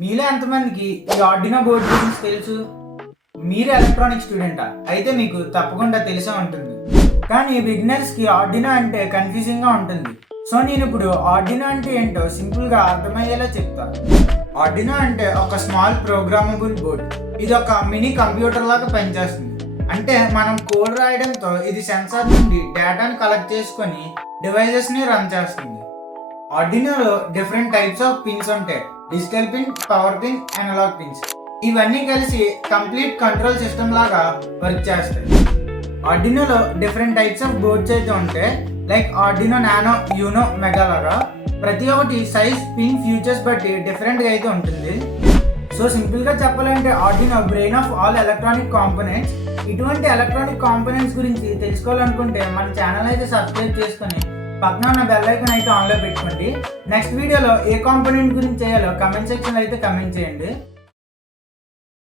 మీలో ఎంతమందికి ఈ ఆర్డినో బోర్డు గురించి తెలుసు? మీరు ఎలక్ట్రానిక్ స్టూడెంటా? అయితే మీకు తప్పకుండా తెలిసే ఉంటుంది. కానీ బిగినర్స్కి ఆర్డినో అంటే కన్ఫ్యూజింగ్గా ఉంటుంది. సో నేను ఇప్పుడు ఆర్డినో అంటే ఏంటో సింపుల్గా అర్థమయ్యేలా చెప్తాను. ఆర్డినో అంటే ఒక స్మాల్ ప్రోగ్రామబుల్ బోర్డ్. ఇది ఒక మినీ కంప్యూటర్ లాగా పనిచేస్తుంది. అంటే మనం కోడ్ రాయడంతో ఇది సెన్సార్ నుండి డేటాను కలెక్ట్ చేసుకొని డివైజెస్ని రన్ చేస్తుంది. ఆర్డినోలో డిఫరెంట్ టైప్స్ ఆఫ్ పిన్స్ ఉంటాయి. Digital pin, power pin, analog pins. ఇవన్నీ కలిసి కంప్లీట్ కంట్రోల్ సిస్టమ్ లాగా వర్క్ చేస్తాయి. ఆర్డినోలో డిఫరెంట్ టైప్స్ ఆఫ్ బోర్డ్స్ అయితే ఉంటాయి. Like Arduino Nano, Uno, Mega లాగా. ప్రతి ఒక్కటి సైజ్, పిన్, ఫ్యూచర్స్ బట్టి డిఫరెంట్గా అయితే ఉంటుంది. సో సింపుల్గా చెప్పాలంటే Arduino brain of all electronic components. ఇటువంటి ఎలక్ట్రానిక్ కాంపోనెంట్స్ గురించి తెలుసుకోవాలనుకుంటే మన ఛానల్ అయితే సబ్స్క్రైబ్ చేసుకొని పక్కన ఉన్న బెల్ ఐకాన్ అయితే ఆన్లో పెట్టుకోండి. నెక్స్ట్ వీడియోలో ఏ కాంపోనెంట్ గురించి చేయాలో కమెంట్ సెక్షన్లో అయితే కమెంట్ చేయండి.